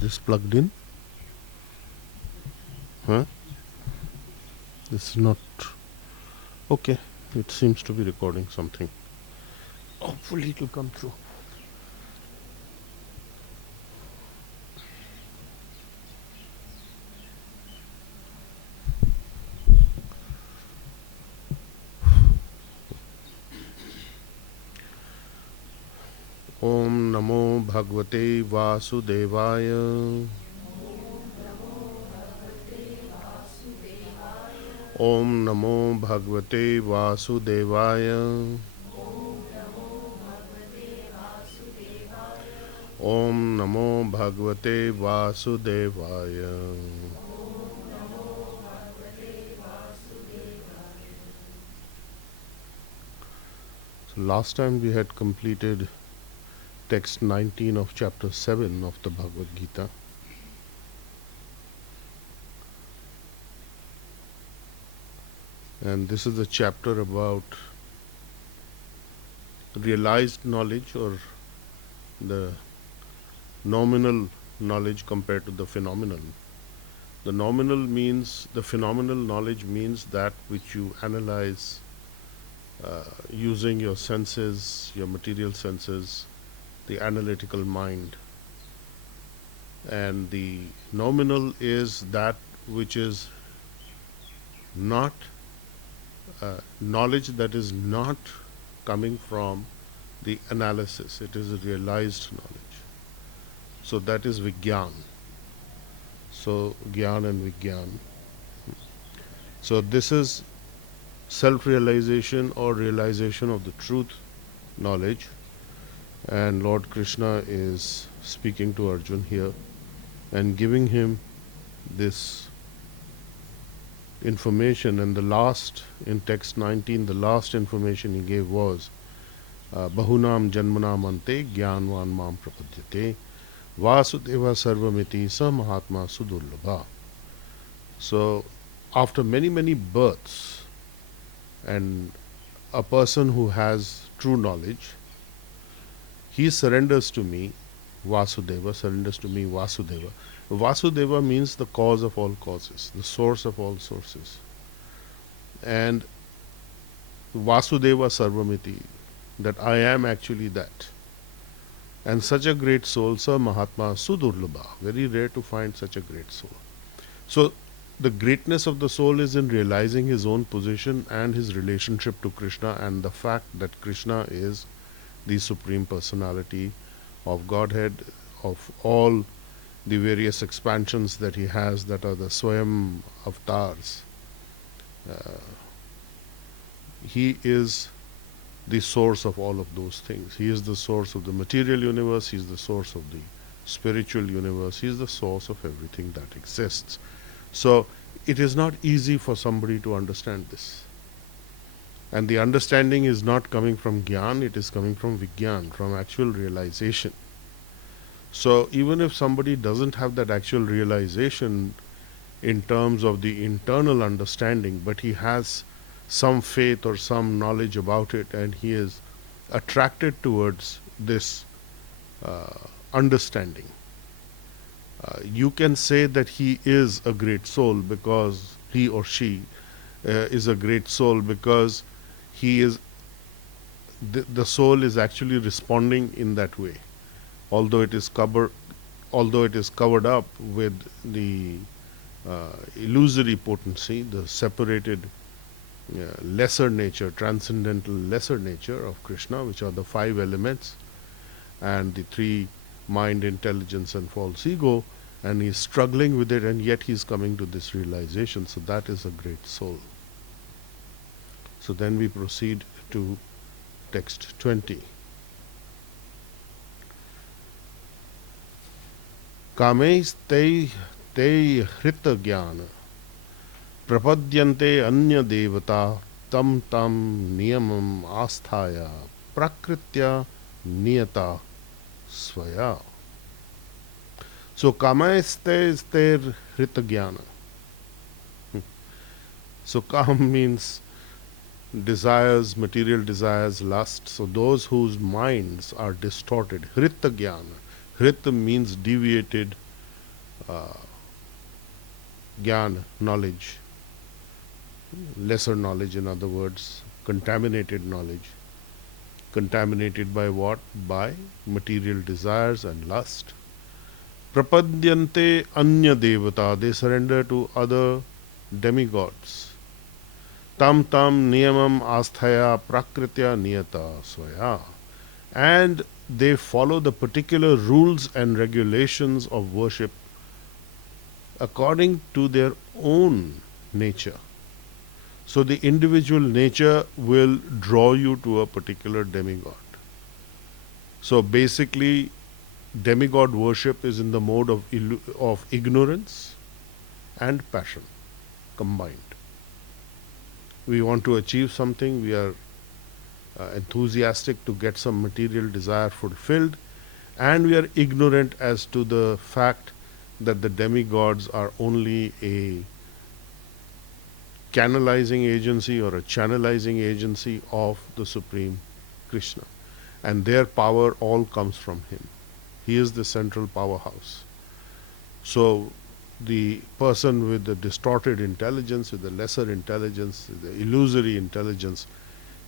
this plugged in? Huh? This is not. Okay, it seems to be recording something. Hopefully it will come through. Om Namo Bhagavate Vasudevaya. Om Namo Bhagavate Vasudevaya. Om Namo Bhagavate Vasudevaya. So last time we had completed text 19 of chapter 7 of the Bhagavad Gita. And this is the chapter about realized knowledge, or the nominal knowledge compared to the phenomenal. The nominal means, the phenomenal knowledge means that which you analyze using your senses, your material senses, the analytical mind. And the nominal is that which is not knowledge that is not coming from the analysis. It is a realized knowledge. So that is Vigyan. So Gyan and Vigyan. So this is self-realization or realization of the truth knowledge. And Lord Krishna is speaking to Arjun here and giving him this information. And the last, in text 19, the last information he gave was Bahunam Janmanam Ante Gyanvan Mam Prapadyate Vasudeva Sarvamiti Sa Mahatma Sudurlabha. So after many births, and a person who has true knowledge, he surrenders to me, Vasudeva, surrenders to me, Vasudeva. Vasudeva means the cause of all causes, the source of all sources. And Vasudeva Sarvamiti, that I am actually that. And such a great soul, Sa Mahatma Sudurlabha, very rare to find such a great soul. So the greatness of the soul is in realizing his own position and his relationship to Krishna, and the fact that Krishna is the Supreme Personality of Godhead, of all the various expansions that he has, that are the Swayam avatars. He is the source of all of those things. He is the source of the material universe, he is the source of the spiritual universe, he is the source of everything that exists. So it is not easy for somebody to understand this. And the understanding is not coming from Gyan, it is coming from Vigyan, from actual realization. So even if somebody doesn't have that actual realization in terms of the internal understanding, but he has some faith or some knowledge about it, and he is attracted towards this understanding, you can say that he is a great soul, because he or she is a great soul, because he is the soul is actually responding in that way, although it is covered up with the illusory potency, the separated lesser nature, transcendental lesser nature of Krishna, which are the 5 elements and the 3: mind, intelligence and false ego, and he's struggling with it, and yet he's coming to this realization. So that is a great soul. So then we proceed to text 20. Kameis te hrita jnana prapadyante anya devata tam niyamam asthaya prakritya niyata svaya. So kamaiste hrita jnana. So kam means desires, material desires, lust. So those whose minds are distorted. Hrita jnana. Hrita means deviated, uh, Gyan, knowledge, lesser knowledge, in other words, contaminated knowledge. Contaminated by what? By material desires and lust. Prapadyante anya devata, they surrender to other demigods. Tam tam niyamam asthaya prakritya niyata swaya. And they follow the particular rules and regulations of worship according to their own nature. So the individual nature will draw you to a particular demigod. So basically, demigod worship is in the mode of ignorance and passion combined. We want to achieve something, we are enthusiastic to get some material desire fulfilled, and we are ignorant as to the fact that the demigods are only a canalizing agency or a channelizing agency of the Supreme Krishna. And their power all comes from Him. He is the central powerhouse. So the person with the distorted intelligence, with the lesser intelligence, the illusory intelligence,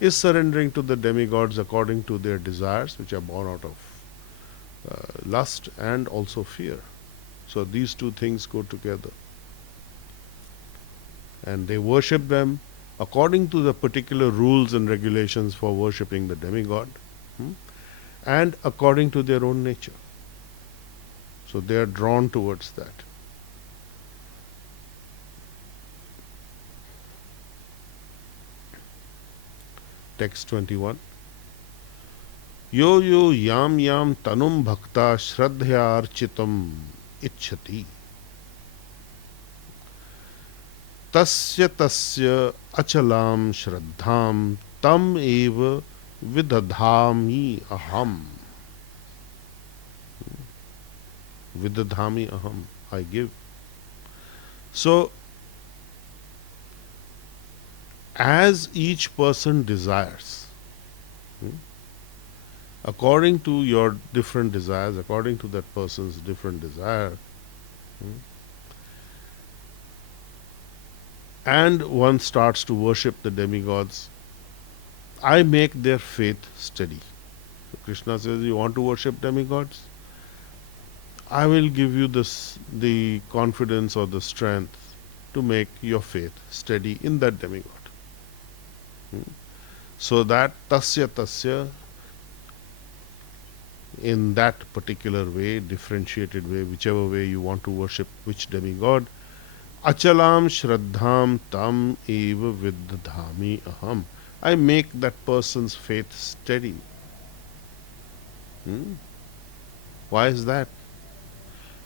is surrendering to the demigods according to their desires, which are born out of lust and also fear. So these two things go together. And they worship them according to the particular rules and regulations for worshipping the demigod, and according to their own nature. So they are drawn towards that. Text 21. Yo yo yam yam tanum bhakta shraddhya architam ichhati. Tasya tasya achalam shraddham tam eva vidadhami aham. Vidadhami aham, I give. So, as each person desires, according to your different desires, according to that person's different desire, and one starts to worship the demigods, I make their faith steady. So Krishna says, you want to worship demigods? I will give you the confidence or the strength to make your faith steady in that demigod. So that tasya tasya, in that particular way, differentiated way, whichever way you want to worship which demigod, achalam shraddham tam eva vidadhami aham, I make that person's faith steady. Why is that?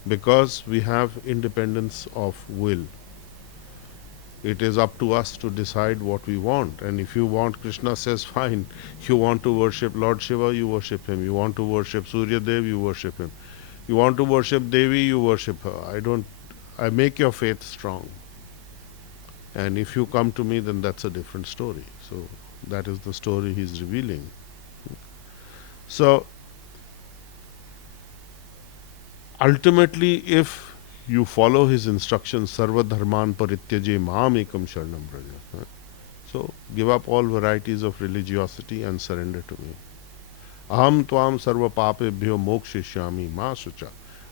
Because we have independence of will. It is up to us to decide what we want. And if you want, Krishna says, fine. You want to worship Lord Shiva, you worship him. You want to worship Surya Dev, you worship him. You want to worship Devi, you worship her. I make your faith strong. And if you come to me, then that's a different story. So that is the story he's revealing. So ultimately, if you follow his instructions, sarva dharman parityaje maam ekam sharanam braja. So give up all varieties of religiosity and surrender to me. Aham tvam sarva papebhyo mokshishyami ma sucha.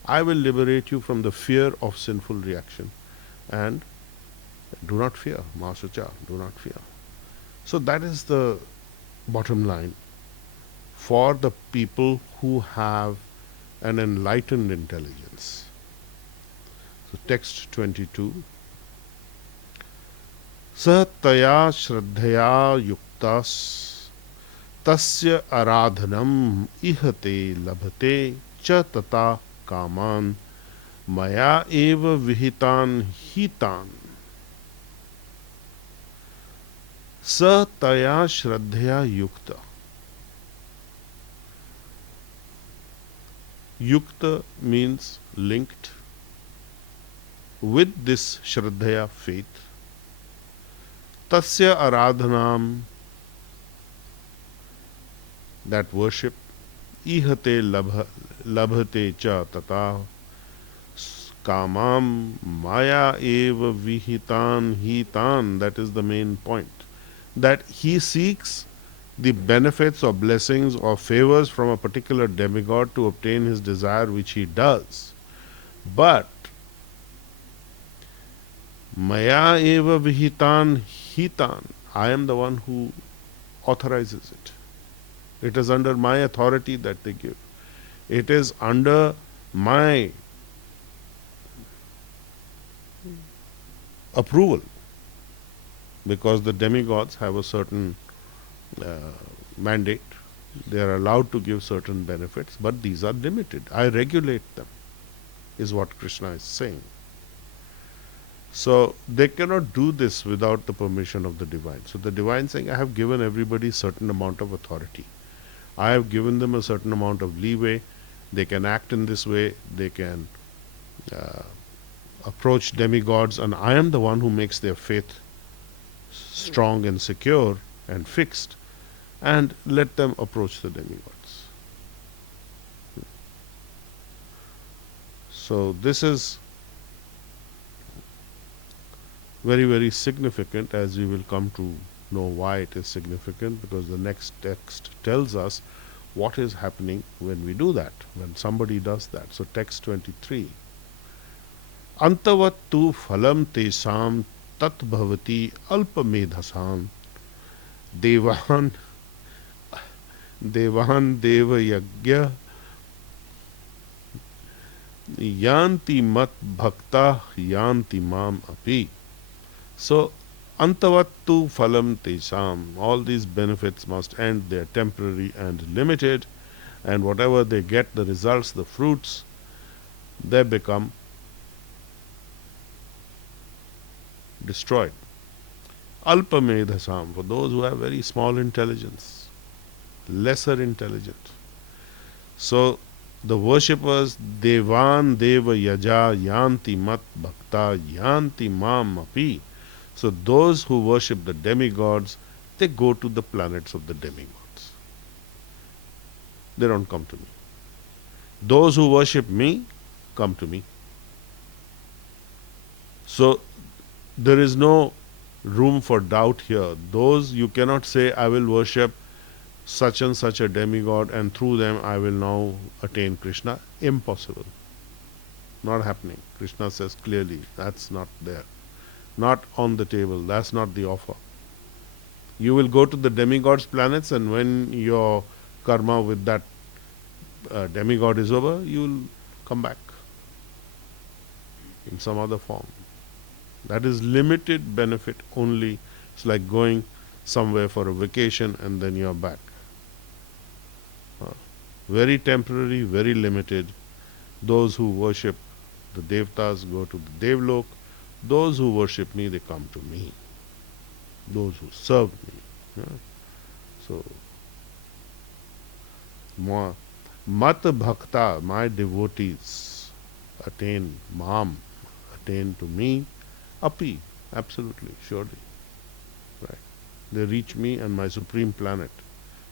I will liberate you from the fear of sinful reaction. And do not fear, ma sucha, do not fear. So that is the bottom line for the people who have an enlightened intelligence. So text 22. Sa taya shraddhaya yuktas tasya aradhanam ihate labhate cha tata kaman maya eva vihitan hitan. Sa taya shraddhaya yukta. Yukta means linked with this shraddhaya faith. Tasya aradhanam, that worship. Ihate labhate cha tata, kamam maya eva vihitan hitan. That is the main point. That he seeks the benefits or blessings or favors from a particular demigod to obtain his desire, which he does. But maya eva vihitan hitan, I am the one who authorizes it. It is under my authority that they give. It is under my approval, because the demigods have a certain mandate. They are allowed to give certain benefits, but these are limited. I regulate them, is what Krishna is saying. So they cannot do this without the permission of the divine. So the divine saying, I have given everybody certain amount of authority. I have given them a certain amount of leeway. They can act in this way. They can approach demigods, and I am the one who makes their faith strong and secure and fixed, and let them approach the demigods. So this is very, very significant, as we will come to know why it is significant, because the next text tells us what is happening when we do that, when somebody does that. So text 23. Antavat tu phalam tesam tat bhavati alpamedhasam devan deva yagya yanti mat bhakta yanti mam api. So antavat tu phalam tesam, all these benefits must end. They are temporary and limited, and whatever they get, the results, the fruits, they become destroyed. Alpamedhasam, for those who have very small intelligence, lesser intelligent. So the worshippers, Devan Deva Yaja Yanti Mat Bhakta Yanti Mam Api. So those who worship the demigods, they go to the planets of the demigods. They don't come to me. Those who worship me, come to me. So there is no room for doubt here. Those, you cannot say, I will worship such and such a demigod and through them I will now attain Krishna. Impossible. Not happening. Krishna says clearly, that's not there. Not on the table. That's not the offer. You will go to the demigods' planets, and when your karma with that demigod is over, you will come back in some other form. That is limited benefit only. It's like going somewhere for a vacation and then you are back. Very temporary, very limited. Those who worship the Devtas go to the Devlok. Those who worship me, they come to me. Those who serve me. So, Mat Bhakta, my devotees, attain Mam, attain to me. Api, absolutely, surely. Right. They reach me and my supreme planet,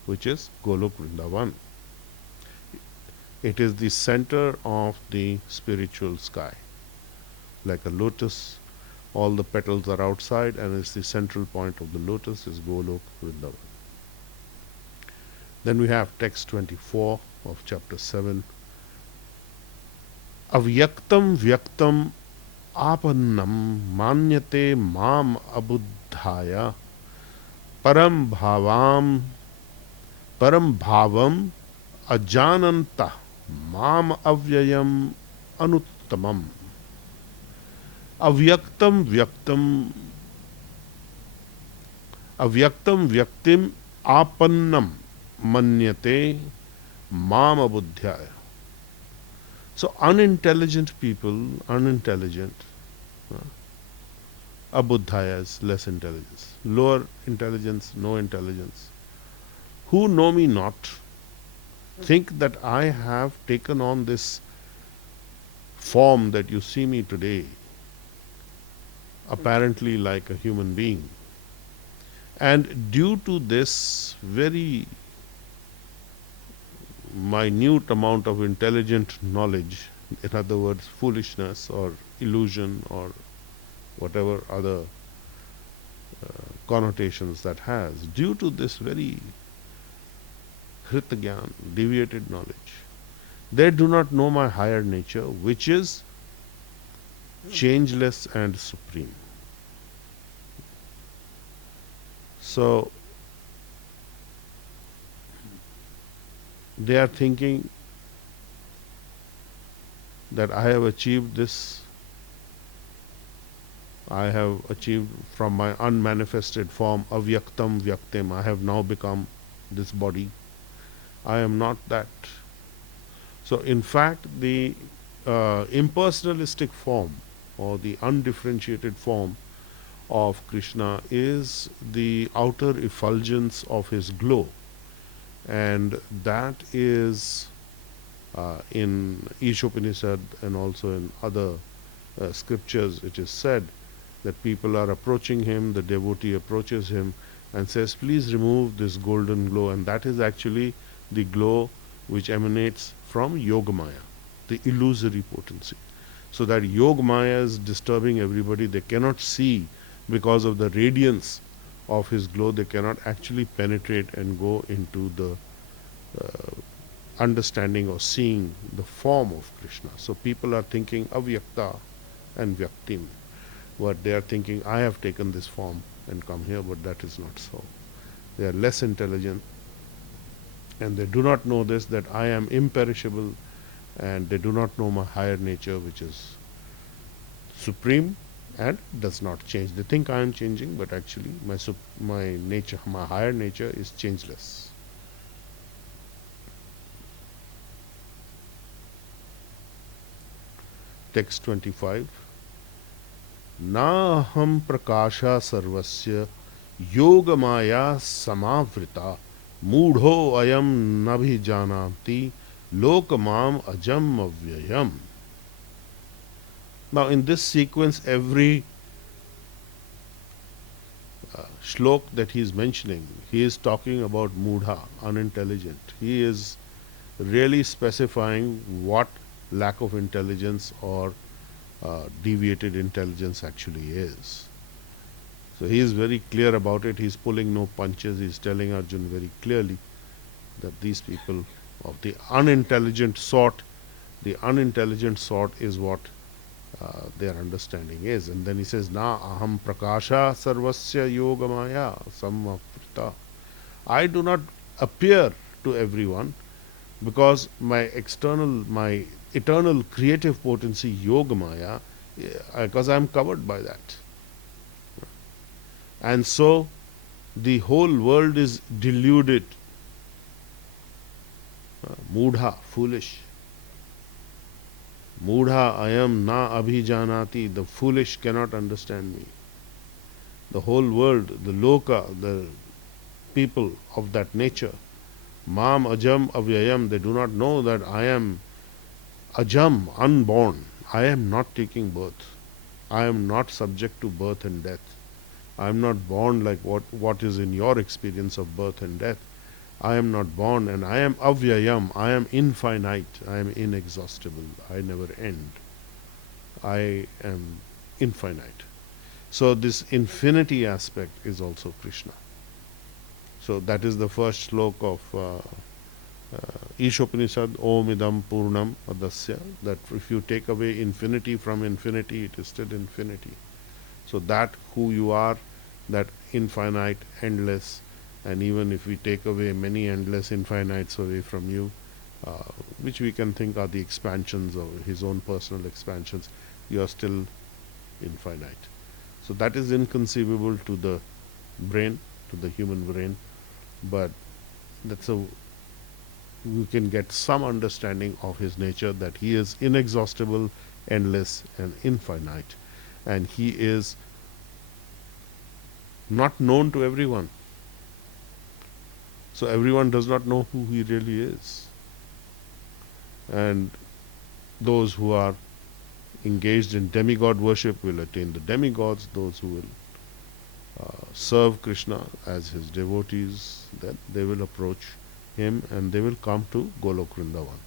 which is Golok Vrindavan. It is the center of the spiritual sky. Like a lotus, all the petals are outside, and it's the central point of the lotus is Golok Vrindavan. Then we have text 24 of chapter 7. Avyaktam vyaktam आपन्नम मान्यते माम अबुद्धाय परम भावम अजानन्ता माम अव्ययम अनुत्तमम. अव्यक्तम व्यक्तिम आपन्नम मन्यते माम अबुद्धाय. So unintelligent people, abuddhaya is less intelligence, lower intelligence, no intelligence, who know me not, think that I have taken on this form that you see me today, apparently like a human being. And due to this very minute amount of intelligent knowledge In other words, foolishness or illusion or whatever other connotations that has, due to this very Hritagyan, deviated knowledge. They do not know my higher nature, which is changeless and supreme. So they are thinking that I have achieved this, I have achieved from my unmanifested form, avyaktam vyaktem, I have now become this body. I am not that. So, in fact, the impersonalistic form or the undifferentiated form of Krishna is the outer effulgence of his glow, and that is in Ishopanishad and also in other scriptures it is said that people are approaching him, the devotee approaches him and says, please remove this golden glow, and that is actually the glow which emanates from Yogamaya, the illusory potency. So that Yogamaya is disturbing everybody, they cannot see because of the radiance of his glow, they cannot actually penetrate and go into the understanding or seeing the form of Krishna. So people are thinking avyakta and vyaktim, but they are thinking I have taken this form and come here, but that is not so. They are less intelligent and they do not know this, that I am imperishable, and they do not know my higher nature which is supreme and does not change. They think I am changing, but actually my nature, my higher nature is changeless. Text 25. Na aham prakasha sarvasya yogamaya samavrita mudho ayam nabhi janati lokamam ajam avyayam. Now in this sequence, every shlok that he is mentioning, he is talking about mudha, unintelligent. He is really specifying what lack of intelligence or deviated intelligence actually is. So he is very clear about it. He is pulling no punches. He is telling Arjun very clearly that these people of the unintelligent sort is what their understanding is. And then he says, Na aham prakasha sarvasya yogamaya samavrita. I do not appear to everyone because my eternal creative potency, yogamaya, because I am covered by that. And so the whole world is deluded. Mudha, foolish. Mudha ayam na abhijanati, the foolish cannot understand me. The whole world, the loka, the people of that nature, mam ajam avyayam, they do not know that I am ajam, unborn. I am not taking birth. I am not subject to birth and death. I am not born like what is in your experience of birth and death. I am not born, and I am avyayam. I am infinite. I am inexhaustible. I never end. I am infinite. So this infinity aspect is also Krishna. So that is the first slok of Ishopanishad, Om idam purnam adasya, that if you take away infinity from infinity, it is still infinity. So that who you are, that infinite, endless, and even if we take away many endless infinites away from you, which we can think are the expansions of his own personal expansions, you are still infinite. So that is inconceivable to the brain, to the human brain, but that's a we can get some understanding of his nature, that he is inexhaustible, endless, and infinite, and he is not known to everyone. So everyone does not know who he really is. And those who are engaged in demigod worship will attain the demigods. Those who will serve Krishna as his devotees, then they will approach him and they will come to Golok Vrindavan.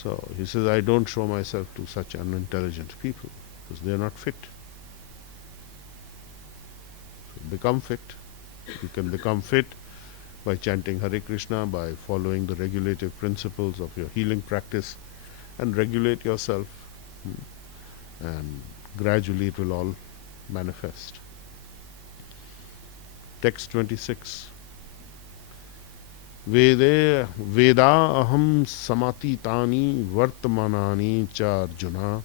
So he says, I don't show myself to such unintelligent people because they are not fit. So become fit. You can become fit by chanting Hare Krishna, by following the regulative principles of your healing practice, and regulate yourself, and gradually it will all manifest. Text 26. Veda aham samatitani vartamanani cha arjuna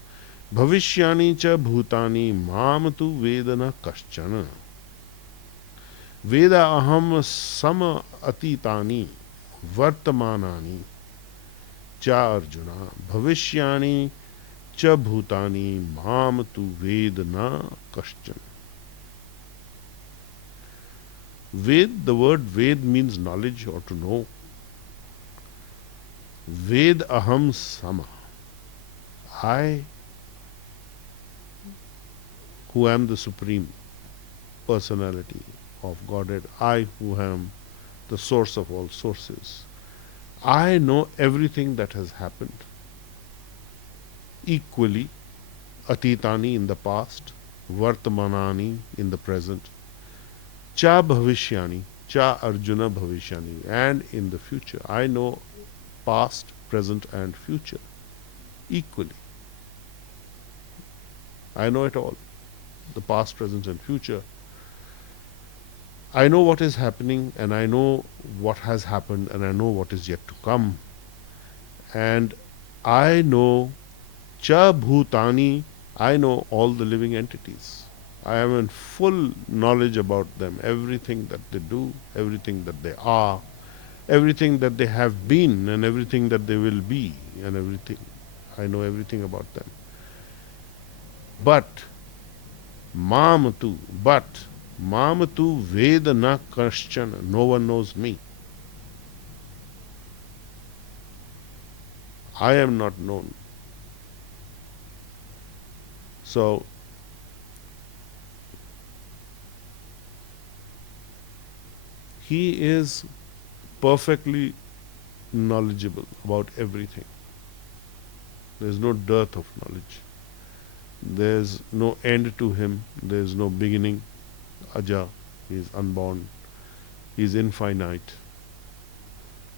bhavishyani cha bhutani mam tu vedana kaschana. Veda aham samatitani vartamanani cha arjuna bhavishyani cha bhutani mam tu vedana kaschana. Ved, the word Ved means knowledge or to know. Ved aham sama. I, who am the Supreme Personality of Godhead, I who am the source of all sources, I know everything that has happened equally, atitani in the past, vartamanani in the present, cha bhavishyani, cha Arjuna bhavishyani, and in the future. I know past, present, and future equally. I know it all. The past, present, and future. I know what is happening, and I know what has happened, and I know what is yet to come. And I know cha bhutani, I know all the living entities. I am in full knowledge about them, everything that they do, everything that they are, everything that they have been, and everything that they will be, and everything. I know everything about them. But mamatu veda na kaschana, no one knows me. I am not known. So he is perfectly knowledgeable about everything. There is no dearth of knowledge. There is no end to him. There is no beginning. Aja, he is unborn. He is infinite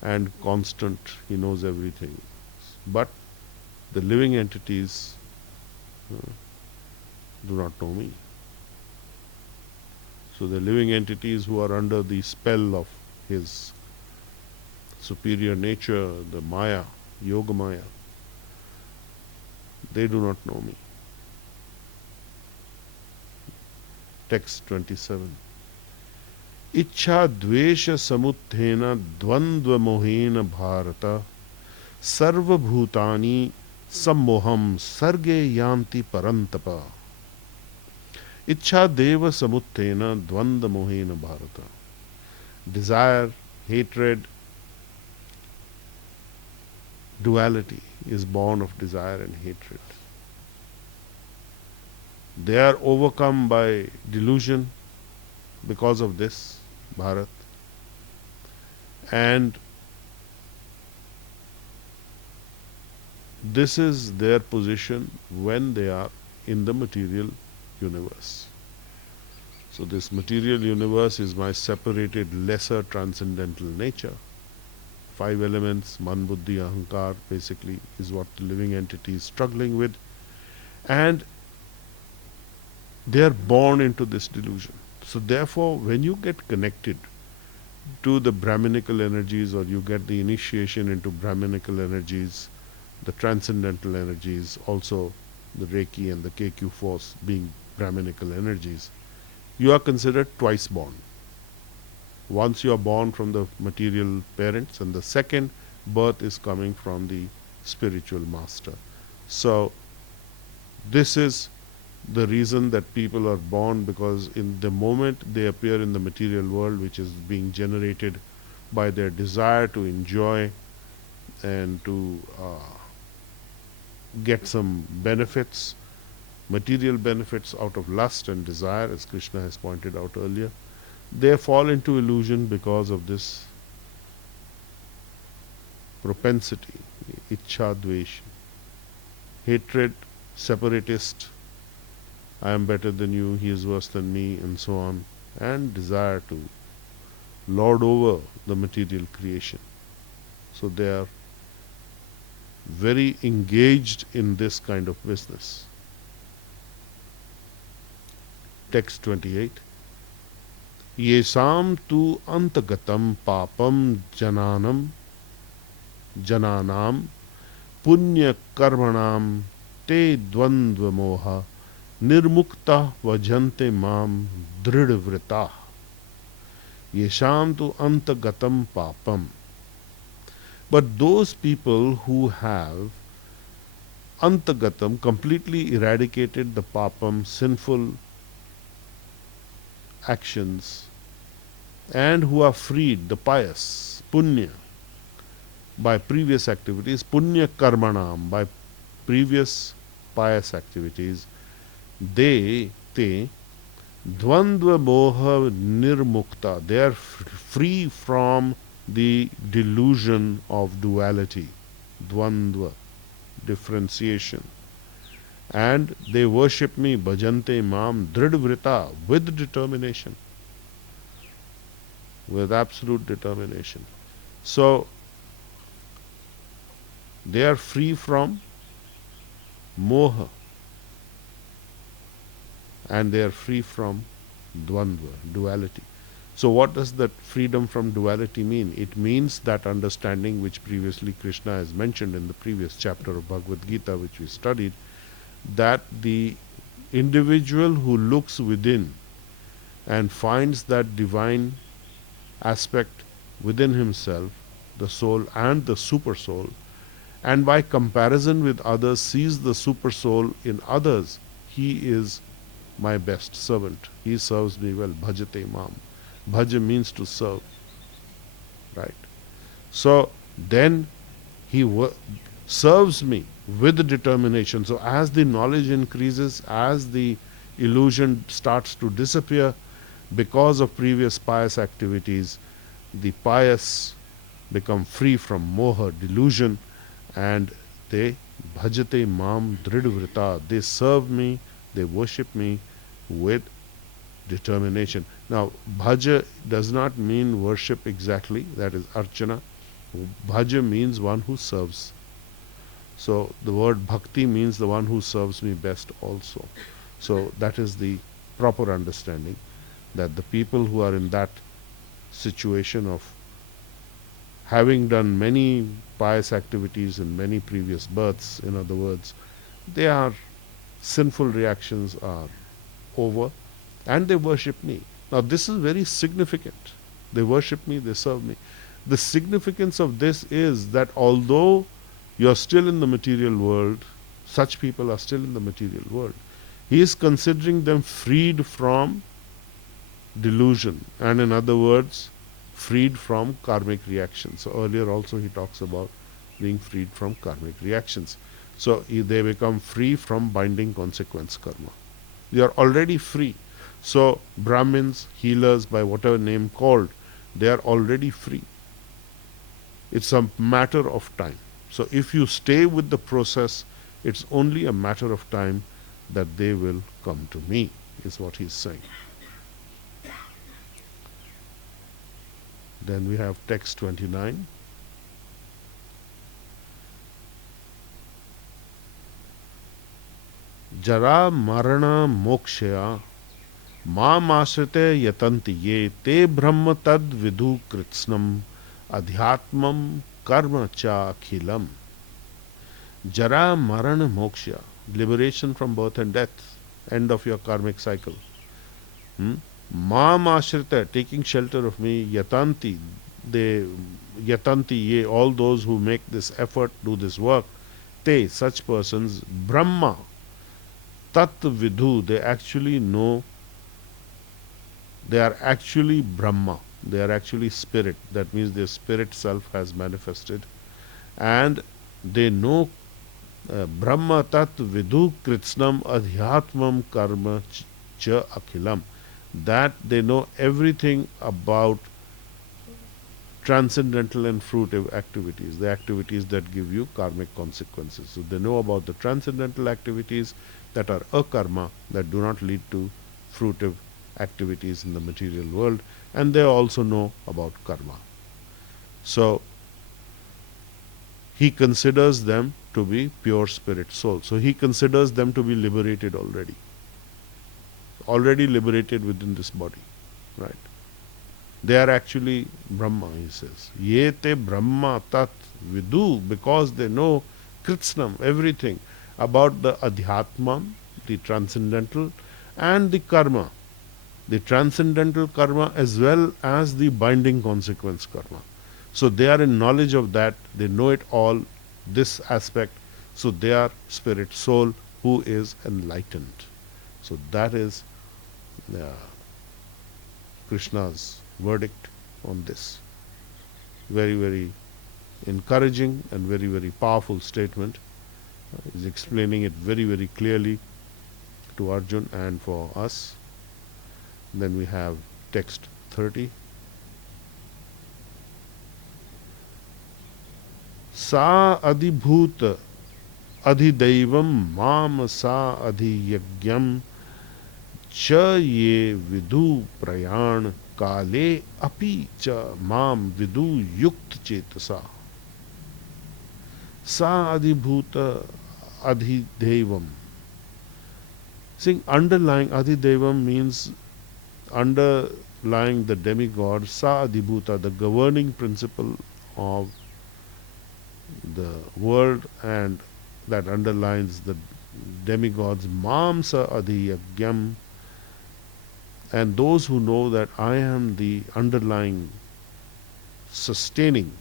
and constant. He knows everything. But the living entities do not know me. So the living entities who are under the spell of his superior nature, the Maya, Yoga Maya, they do not know me. Text 27. Ichha dvesha samuthena dvandva mohena bharata sarva bhutani sammoham sarge yanti parantapa. Ichha deva samuthena dvandva mohena bharata. Desire, hatred, duality is born of desire and hatred. They are overcome by delusion because of this, Bharat. And this is their position when they are in the material universe. So this material universe is my separated lesser transcendental nature. 5 elements, man, buddhi, ahankar, basically is what the living entity is struggling with. And they are born into this delusion. So therefore, when you get connected to the Brahminical energies, or you get the initiation into Brahminical energies, the transcendental energies, also the Reiki and the KQ force being Brahminical energies, you are considered twice born. Once you are born from the material parents, and the second birth is coming from the spiritual master. So this is the reason that people are born, because in the moment they appear in the material world, which is being generated by their desire to enjoy and to get some benefits, material benefits out of lust and desire, as Krishna has pointed out earlier, they fall into illusion because of this propensity, Ichha dvesh, hatred, separatist, I am better than you, he is worse than me, and so on, and desire to lord over the material creation. So they are very engaged in this kind of business. Text 28. Yesam tu antagatam papam jananam punya karmanam te dvandva moha nirmukta vajante mam dridvrita. Yesham tu antagatam papam. But those people who have antagatam, completely eradicated the papam, sinful actions, and who are freed, the pious, punya, by previous activities, punya karmanam, by previous pious activities, te dvandva moha nirmukta, they are free from the delusion of duality, dvandva, differentiation, and they worship me, bhajante mam dridvrita, with determination, with absolute determination. So they are free from moha, and they are free from dvandva, duality. So what does that freedom from duality mean? It means that understanding which previously Krishna has mentioned in the previous chapter of Bhagavad Gita, which we studied, that the individual who looks within and finds that divine aspect within himself, the soul and the super soul, and by comparison with others sees the super soul in others, he is my best servant. He serves me well. Bhajate mam. Bhaja means to serve. Right? So then he serves me with determination. So as the knowledge increases, as the illusion starts to disappear because of previous pious activities, the pious become free from moha, delusion, and they bhajate mam dridvrita, they serve me, they worship me with determination. Now bhaja does not mean worship exactly, that is archana. Bhaja means one who serves. So the word bhakti means the one who serves me best also. So that is the proper understanding, that the people who are in that situation of having done many pious activities in many previous births, in other words, their sinful reactions are over and they worship me. Now this is very significant. They worship me, they serve me. The significance of this is that although you are still in the material world, such people are still in the material world, he is considering them freed from delusion, and in other words, freed from karmic reactions. So earlier also he talks about being freed from karmic reactions. So they become free from binding consequence karma. They are already free. So Brahmins, healers, by whatever name called, they are already free. It's a matter of time. So if you stay with the process, it's only a matter of time that they will come to me, is what he's saying. Then we have text 29. Jara marana mokshaya mam ashrite yatanti ye te brahma tad vidhu kritsnam adhyatmam karma cha akhilam. Jara marana moksha, liberation from birth and death, end of your karmic cycle. Mam ashrita, taking shelter of me, yatanti, they yatanti ye, all those who make this effort, do this work, te, such persons, Brahma, tat vidhu, they actually know, they are actually Brahma, they are actually spirit. That means their spirit self has manifested, and they know Brahma tat vidhu kritsnam adhyatmam karma cha akhilam, that they know everything about transcendental and fruitive activities, the activities that give you karmic consequences. So they know about the transcendental activities that are akarma, that do not lead to fruitive activities in the material world, and they also know about karma. So he considers them to be pure spirit soul. So he considers them to be liberated already liberated within this body, right? They are actually Brahma, he says. Ye te Brahma tat vidu, because they know Kritsnam, everything about the Adhyatman, the transcendental, and the karma, the transcendental karma as well as the binding consequence karma. So they are in knowledge of that, they know it all, this aspect. So they are spirit soul who is enlightened. So that is Krishna's verdict on this. Very, very encouraging and very, very powerful statement. He's explaining it very, very clearly to Arjun and for us. Then we have text 30. Sa adhibhut adhidaivam mam sa adhiyagyam cha ye vidu prayan kale api cha mam vidu yukt chetasa. Sa adhibhuta adhidevam. Seeing underlying adhidevam means underlying the demigod, sa adhibhuta, the governing principle of the world, and that underlines the demigods, mamsa adhiyagyam, and those who know that I am the underlying sustaining.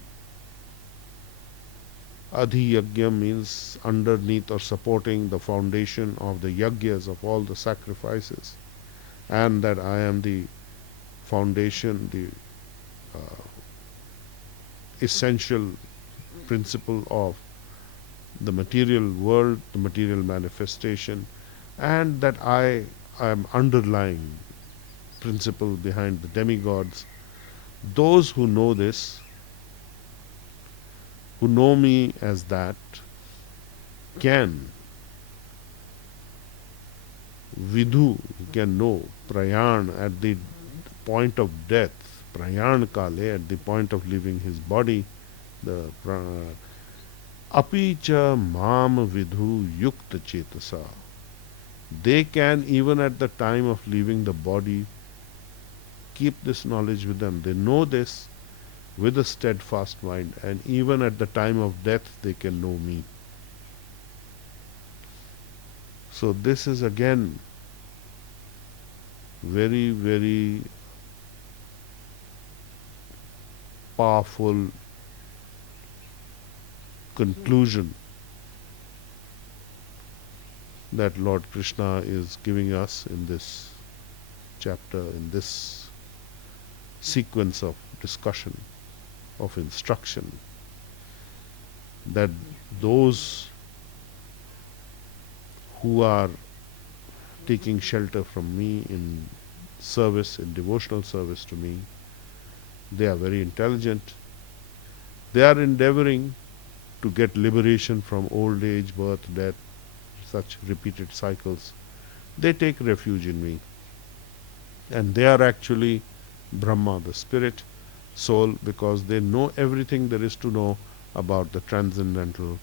Adhiyagyam means underneath or supporting the foundation of the yagyas, of all the sacrifices, and that I am the foundation, the essential principle of the material world, the material manifestation, and that I am underlying principle behind the demigods. Those who know this, who know me as that, can vidhu, can know prayan at the point of death, prayan kale, at the point of leaving his body, the api cha mam vidhu yukta chetasa. They can, even at the time of leaving the body, keep this knowledge with them. They know this with a steadfast mind, and even at the time of death they can know me. So this is again very, very powerful conclusion that Lord Krishna is giving us in this chapter, in this sequence of discussion, of instruction, that those who are taking shelter from me in service, in devotional service to me, they are very intelligent. They are endeavoring to get liberation from old age, birth, death, such repeated cycles. They take refuge in me. And they are actually Brahma, the spirit, soul, because they know everything there is to know about the transcendental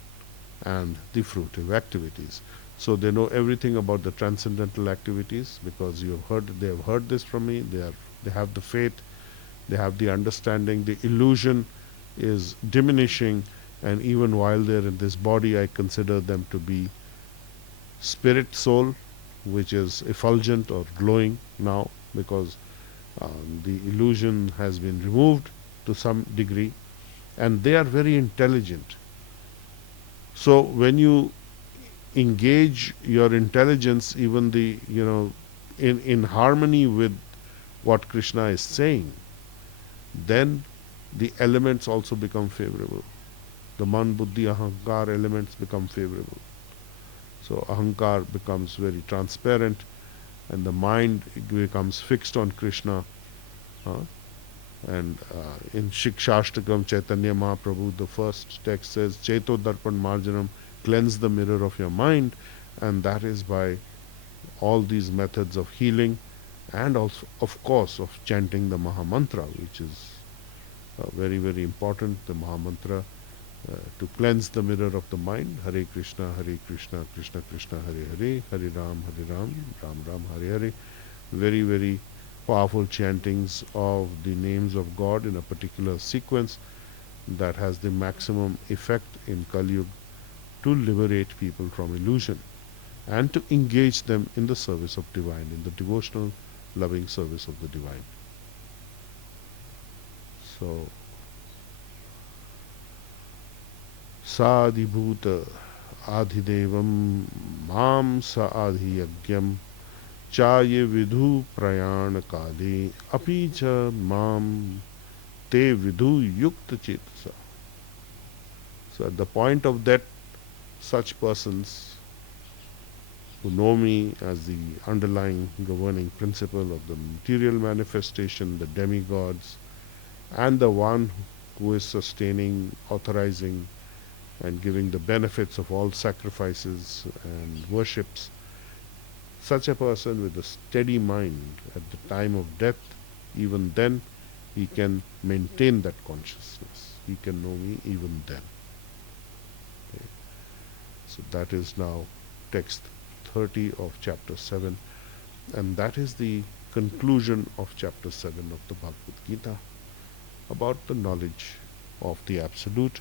and the fruitive activities. So they know everything about the transcendental activities because they have heard this from me. They have the faith, they have the understanding. The illusion is diminishing, and even while they're in this body, I consider them to be spirit soul, which is effulgent or glowing now because the illusion has been removed to some degree, and they are very intelligent. So when you engage your intelligence, even in harmony with what Krishna is saying, then the elements also become favorable. The man, buddhi, ahankar elements become favorable. So ahankar becomes very transparent, and the mind becomes fixed on Krishna. And in Shikshashtakam, Chaitanya Mahaprabhu, the first text says, Cheto Darpan Marjanam, cleanse the mirror of your mind. And that is by all these methods of healing and also, of course, of chanting the Maha Mantra, which is very, very important, the Maha Mantra, to cleanse the mirror of the mind. Hare Krishna, Krishna Krishna, Hare Hare, Hare Ram, Ram Ram, Hare Hare. Very, very powerful chantings of the names of God in a particular sequence that has the maximum effect in Kali Yuga to liberate people from illusion and to engage them in the service of divine, in the devotional, loving service of the divine. So, Sadhibhuta Adhidevam Mam Sa Adhiyagyam Chaye Vidhu Prayana Kale Apicha Mam Te Vidhu Yukta Chetasa. So at the point of that, such persons who know me as the underlying governing principle of the material manifestation, the demigods, and the one who is sustaining, authorizing, and giving the benefits of all sacrifices and worships, such a person with a steady mind at the time of death, even then, he can maintain that consciousness. He can know me even then. Okay. So that is now text 30 of chapter 7, and that is the conclusion of chapter 7 of the Bhagavad Gita, about the knowledge of the Absolute,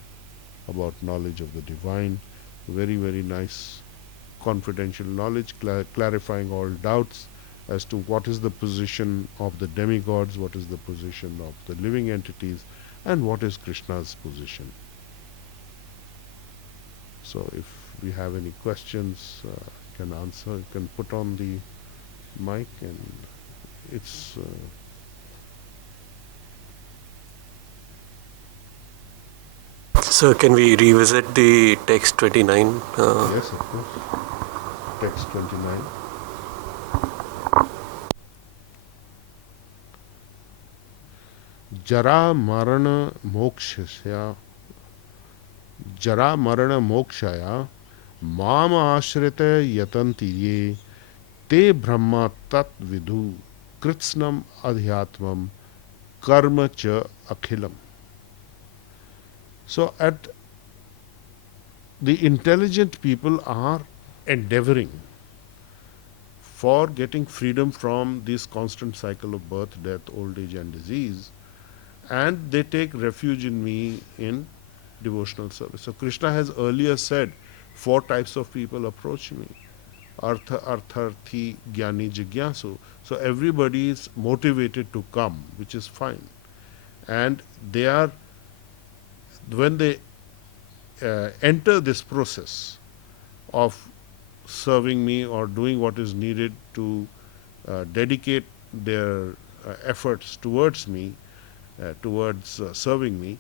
about knowledge of the Divine. Very, very nice confidential knowledge, clarifying all doubts as to what is the position of the demigods, what is the position of the living entities, and what is Krishna's position. So if we have any questions, can answer, can put on the mic, and it's So can we revisit the text 29? Yes, of course. Text 29. Jara Marana Mokshaya Jara Marana Mokshaya Mama Ashrita Yatanti Ye Te Brahma Tat Vidhu Kritsnam Adhyatmam Karma Cha Akhilam. So at the intelligent people are endeavoring for getting freedom from this constant cycle of birth, death, old age, and disease, and they take refuge in me in devotional service. So Krishna has earlier said 4 types of people approach me: Artha, Artharthi, Jnani, Jigyasu. So everybody is motivated to come, which is fine. And they are, when they enter this process of serving me or doing what is needed to dedicate their efforts towards me, towards serving me,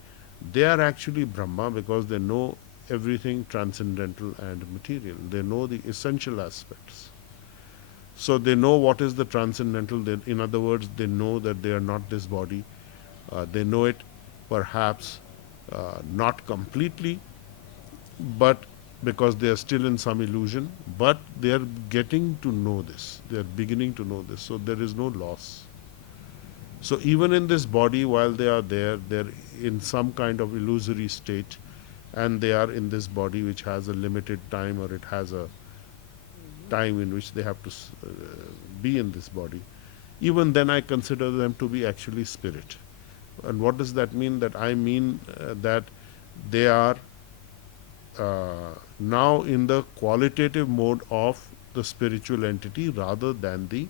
they are actually Brahma, because they know everything transcendental and material. They know the essential aspects. So they know what is the transcendental. In other words, they know that they are not this body. They know it perhaps not completely, but because they are still in some illusion, but they are getting to know this. They are beginning to know this. So there is no loss. So even in this body, while they are there, they're in some kind of illusory state, and they are in this body which has a limited time, or it has a time in which they have to be in this body. Even then I consider them to be actually spirit. And what does that mean? That I mean that they are now in the qualitative mode of the spiritual entity rather than the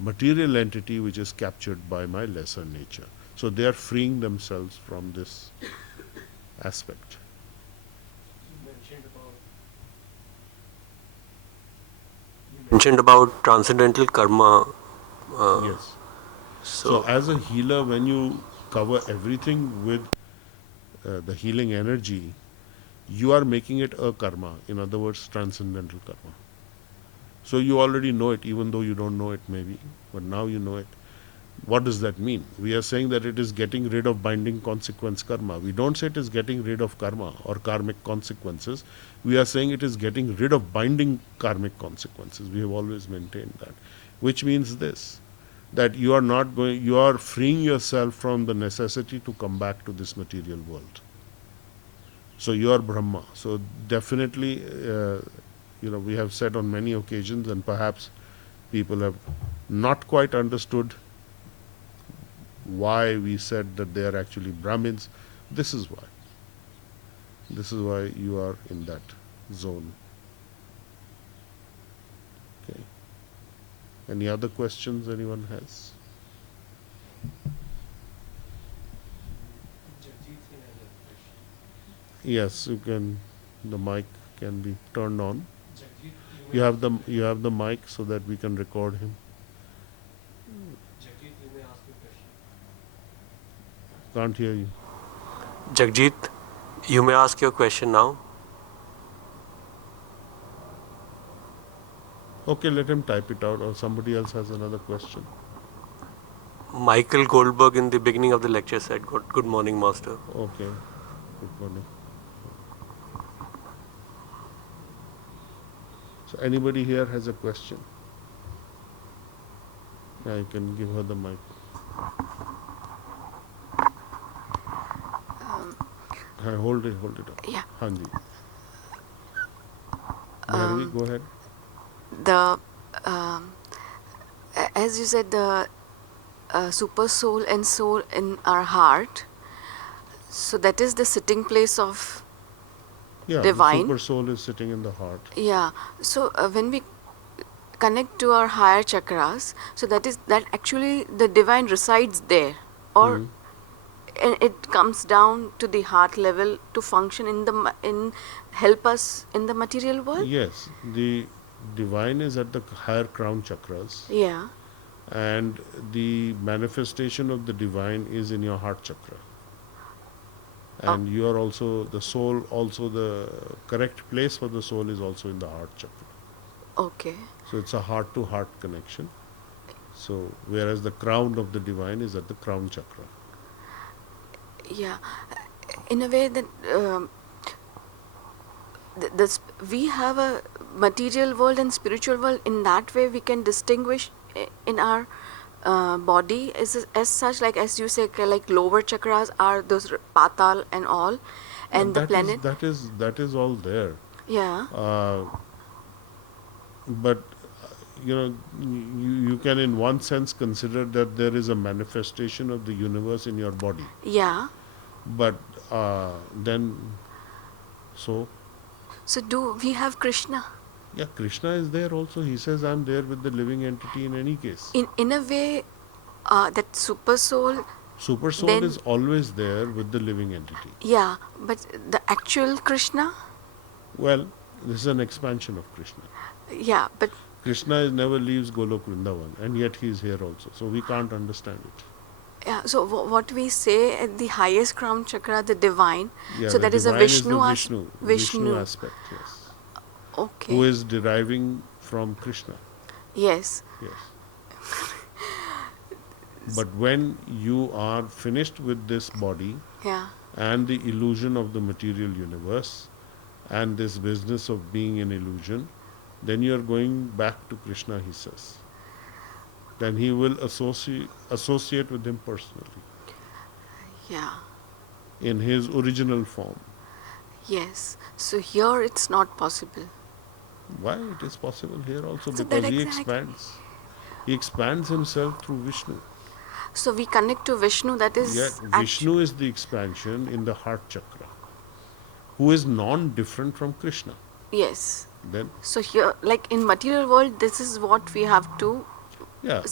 material entity which is captured by my lesser nature. So they are freeing themselves from this aspect. You mentioned about transcendental karma. Yes. So as a healer, when you cover everything with the healing energy, you are making it a karma. In other words, transcendental karma. So you already know it, even though you don't know it maybe, but now you know it. What does that mean? We are saying that it is getting rid of binding consequence karma. We don't say it is getting rid of karma or karmic consequences. We are saying it is getting rid of binding karmic consequences. We have always maintained that. Which means this, that you are not going, you are freeing yourself from the necessity to come back to this material world. So you are Brahma. So definitely, we have said on many occasions, and perhaps people have not quite understood why we said that they are actually Brahmins. This is why. This is why you are in that zone. Okay. Any other questions anyone has? Yes, you can. The mic can be turned on. You have the mic so that we can record him. Can't hear you. Jagjit, you may ask your question now. Okay, let him type it out, or somebody else has another question. Michael Goldberg in the beginning of the lecture said, Good morning, Master. Okay, good morning. So anybody here has a question? Yeah, you can give her the mic. Hold it up. Yeah. Hanji. Bharvi, go ahead. As you said, the super soul and soul in our heart. So that is the sitting place of divine. The super soul is sitting in the heart. Yeah. So when we connect to our higher chakras, so that actually the divine resides there, or and it comes down to the heart level to function in help us in the material world. Yes, the divine is at the higher crown chakras. Yeah. And the manifestation of the divine is in your heart chakra. And you are also the soul. Also, the correct place for the soul is also in the heart chakra. Okay. So it's a heart to heart connection. So whereas the crown of the divine is at the crown chakra. Yeah, in a way that we have a material world and spiritual world. In that way, we can distinguish in our body as such, like as you say, like lower chakras are those patal and all, and the planet. That is all there. Yeah. But you can in one sense consider that there is a manifestation of the universe in your body. Yeah. But then, so do we have Krishna? Yeah, Krishna is there also. He says, I'm there with the living entity in any case. In a way, that super soul. Super soul is always there with the living entity. Yeah, but the actual Krishna? Well, this is an expansion of Krishna. Yeah, but Krishna never leaves Golok Vrindavan, and yet he is here also. So we can't understand it. Yeah, so what we say at the highest crown chakra, the divine. Yeah, so that is a Vishnu aspect, yes. Okay. Who is deriving from Krishna. Yes. Yes. But when you are finished with this body, yeah, and the illusion of the material universe, and this business of being an illusion, then you are going back to Krishna, he says. Then he will associate with him personally. Yeah. In his original form. Yes. So here it's not possible. Why? It is possible here also, so because he expands. He expands himself through Vishnu. So we connect to Vishnu, that is... Yeah, Vishnu is the expansion in the heart chakra, who is non-different from Krishna. Yes. Then. So here, like in material world, this is what we have to... Yeah,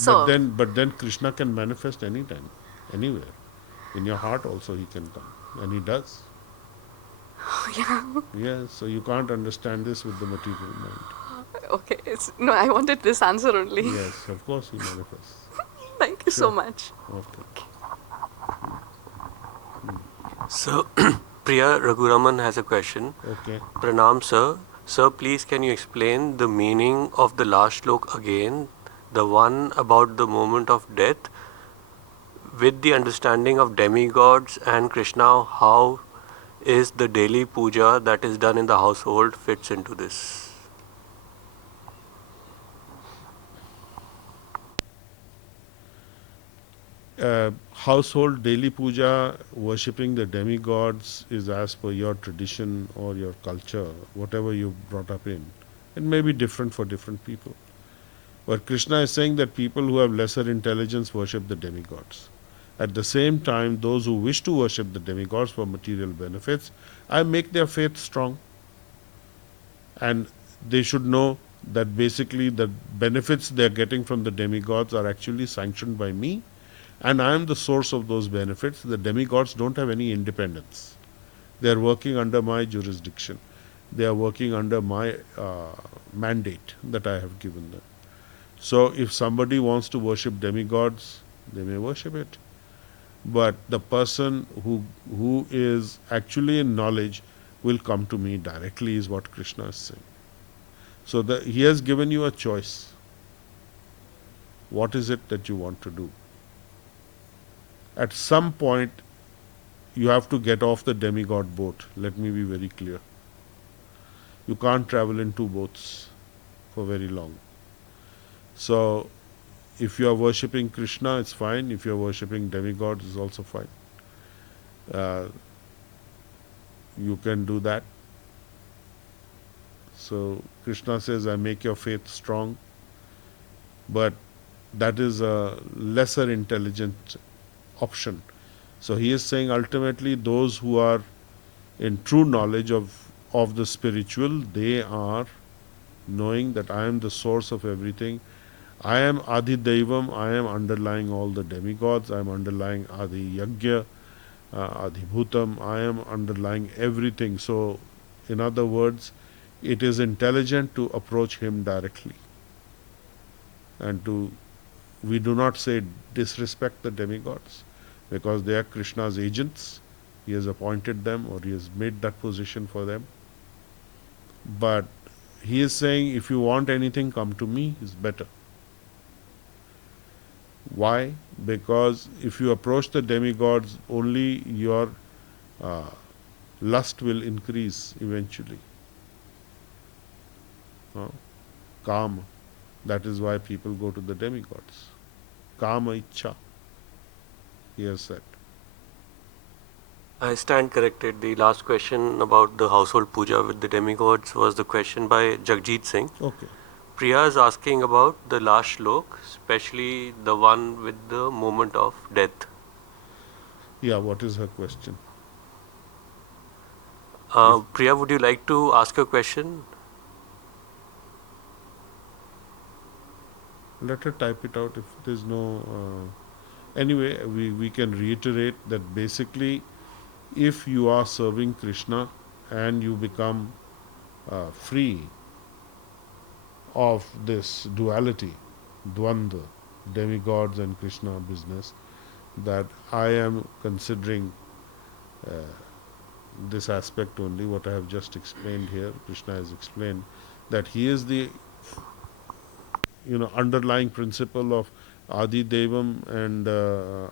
but then Krishna can manifest anytime, anywhere. In your heart also he can come, and he does. Yeah. Yeah, so you can't understand this with the material mind. Okay, no, I wanted this answer only. Yes, of course he manifests. Thank you so much. Okay. So, Priya Raghuraman has a question. Okay. Pranam, sir. Sir, please can you explain the meaning of the last shloka again? The one about the moment of death, with the understanding of demigods and Krishna, how is the daily puja that is done in the household fits into this? Household daily puja, worshipping the demigods is as per your tradition or your culture, whatever you brought up in. It may be different for different people. But Krishna is saying that people who have lesser intelligence worship the demigods. At the same time, those who wish to worship the demigods for material benefits, I make their faith strong. And they should know that basically the benefits they are getting from the demigods are actually sanctioned by me, and I am the source of those benefits. The demigods don't have any independence. They are working under my jurisdiction. They are working under my mandate that I have given them. So if somebody wants to worship demigods, they may worship it. But the person who is actually in knowledge will come to me directly, is what Krishna is saying. So he has given you a choice. What is it that you want to do? At some point, you have to get off the demigod boat. Let me be very clear. You can't travel in two boats for very long. So if you are worshipping Krishna, it's fine. If you are worshipping demigods, it's also fine. You can do that. So Krishna says, I make your faith strong, but that is a lesser intelligent option. So he is saying ultimately those who are in true knowledge of the spiritual, they are knowing that I am the source of everything. I am Adi Devam, I am underlying all the demigods, I am underlying Adi Yagya, Adi Bhutam, I am underlying everything. So, in other words, it is intelligent to approach him directly. And we do not say disrespect the demigods, because they are Krishna's agents. He has appointed them, or he has made that position for them. But he is saying, if you want anything, come to me, is better. Why? Because if you approach the demigods, only your lust will increase eventually. Kama. That is why people go to the demigods. Kama ichha, he has said. I stand corrected. The last question about the household puja with the demigods was the question by Jagjit Singh. Okay. Priya is asking about the last shlok, especially the one with the moment of death. Yeah, what is her question? Priya, would you like to ask a question? Let her type it out if there's no... anyway, we can reiterate that basically, if you are serving Krishna and you become free of this duality, dvandva, demigods and Krishna business, that I am considering this aspect only, what I have just explained here. Krishna has explained that he is the underlying principle of Adi Devam and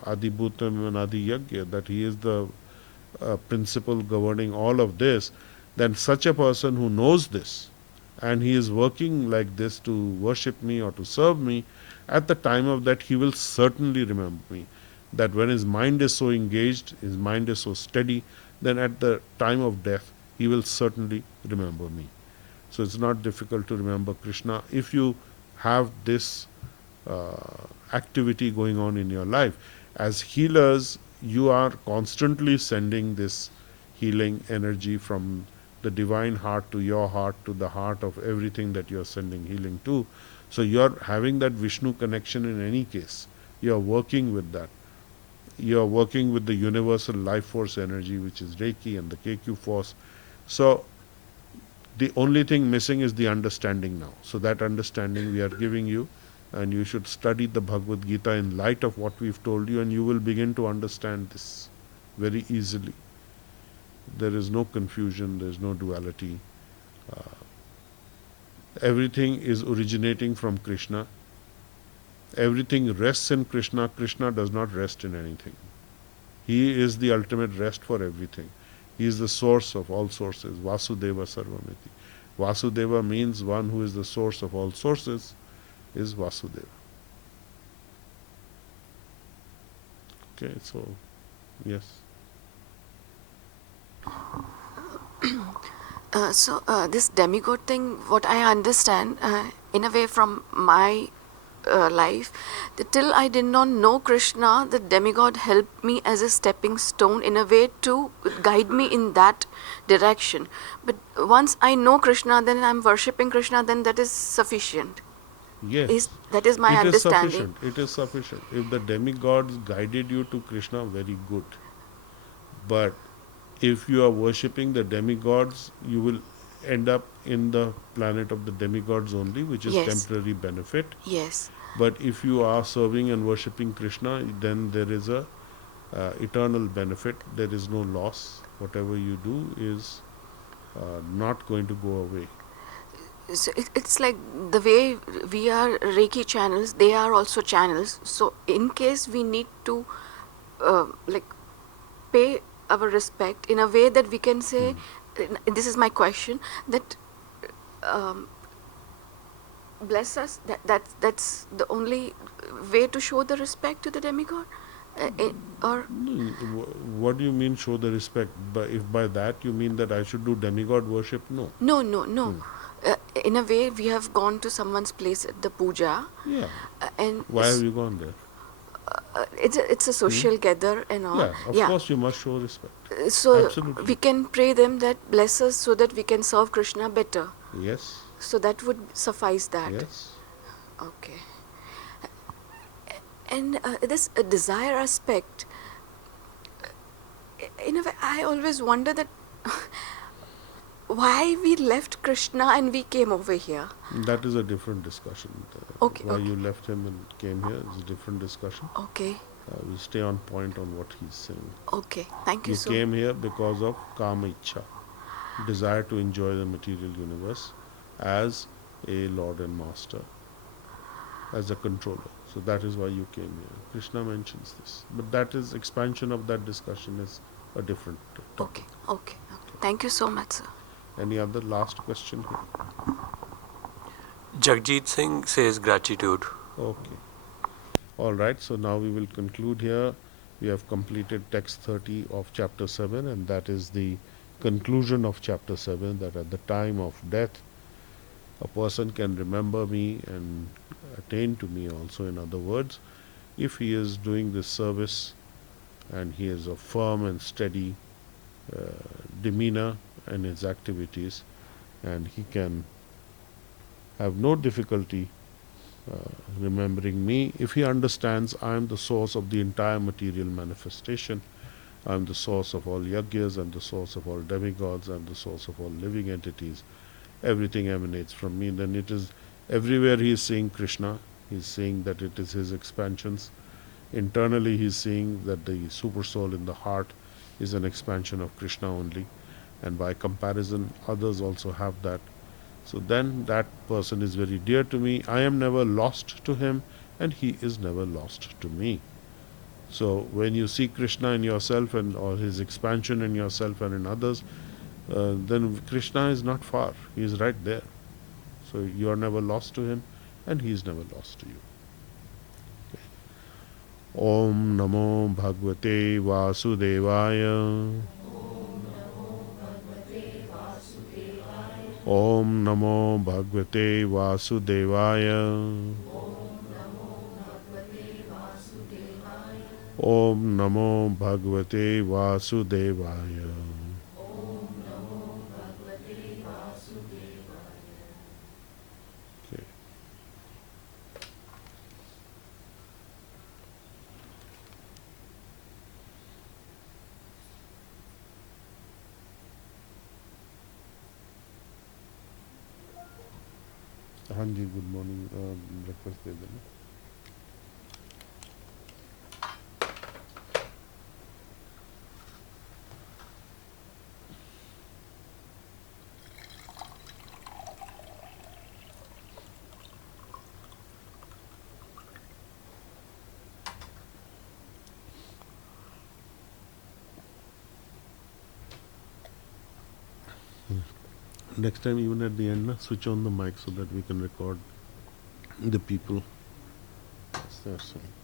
Adi Bhutam and Adi Yagya, that he is the principle governing all of this. Then such a person who knows this and he is working like this to worship me or to serve me, at the time of that he will certainly remember me. That when his mind is so engaged, his mind is so steady, then at the time of death he will certainly remember me. So it's not difficult to remember Krishna if you have this activity going on in your life. As healers, you are constantly sending this healing energy from the divine heart to your heart to the heart of everything that you are sending healing to. So you are having that Vishnu connection in any case. You are working with that. You are working with the universal life force energy, which is Reiki and the KQ force. So the only thing missing is the understanding now. So that understanding we are giving you, and you should study the Bhagavad Gita in light of what we've told you, and you will begin to understand this very easily. There is no confusion, there is no duality. Everything is originating from Krishna, everything rests in Krishna. Krishna does not rest in anything. He is the ultimate rest for everything. He is the source of all sources. Vasudeva Sarvamiti. Vasudeva means one who is the source of all sources is Vasudeva. Okay, so yes. This demigod thing, what I understand, in a way from my life, that till I did not know Krishna, the demigod helped me as a stepping stone in a way to guide me in that direction. But once I know Krishna, then I'm worshipping Krishna, then that is sufficient. Yes. That is my It is understanding. sufficient. It is sufficient. If the demigods guided you to Krishna, very good. But if you are worshipping the demigods, you will end up in the planet of the demigods only, which is Yes. temporary benefit. Yes. But if you are serving and worshipping Krishna, then there is a eternal benefit. There is no loss. Whatever you do is not going to go away. So it's like the way we are Reiki channels, they are also channels. So in case we need to like pay our respect in a way that we can say, this is my question, that bless us. That's the only way to show the respect to the demigod, or What do you mean show the respect? But if by that you mean that I should do demigod worship, no. no. In a way, we have gone to someone's place at the puja, Yeah. and Why have you gone there? it's a social gather and all. Yeah, of course you must show respect. So Absolutely. we can pray them that bless us so that we can serve Krishna better. Yes. So that would suffice that. Yes. Okay. And this desire aspect, in a way, I always wonder that why we left Krishna and we came over here. That is a different discussion. Okay, Why okay. you left him and came here is a different discussion. Okay, We'll stay on point on what he's saying. okay. Thank you You so came here because of kama ichha, desire to enjoy the material universe as a lord and master, as a controller. So that is why you came here. Krishna mentions this. But that is expansion of that discussion is a different topic. Okay. Thank you so much, sir. Any other last question here? Jagjit Singh says gratitude. Okay. All right. So now we will conclude here. We have completed text 30 of chapter 7, and that is the conclusion of chapter 7, that at the time of death, a person can remember me and attain to me also, in other words, if he is doing this service and he is a firm and steady demeanor in his activities, and he can have no difficulty remembering me if he understands I am the source of the entire material manifestation. I am the source of all yajnas, and the source of all demigods, and the source of all living entities. Everything emanates from me. Then it is everywhere he is seeing Krishna. He is seeing that it is his expansions. Internally he is seeing that the super soul in the heart is an expansion of Krishna only, and by comparison others also have that. So then that person is very dear to me. I am never lost to him, and he is never lost to me. So when you see Krishna in yourself and or his expansion in yourself and in others, then Krishna is not far. He is right there. So you are never lost to him, and he is never lost to you. Om Namo Bhagavate Vasudevaya. Om Namo Bhagavate Vasudevaya. Om Namo Bhagavate Vasudevaya. Okay. हाँ जी, good morning, breakfast दे देना. Next time, even at the end, switch on the mic so that we can record the people. That's their saying.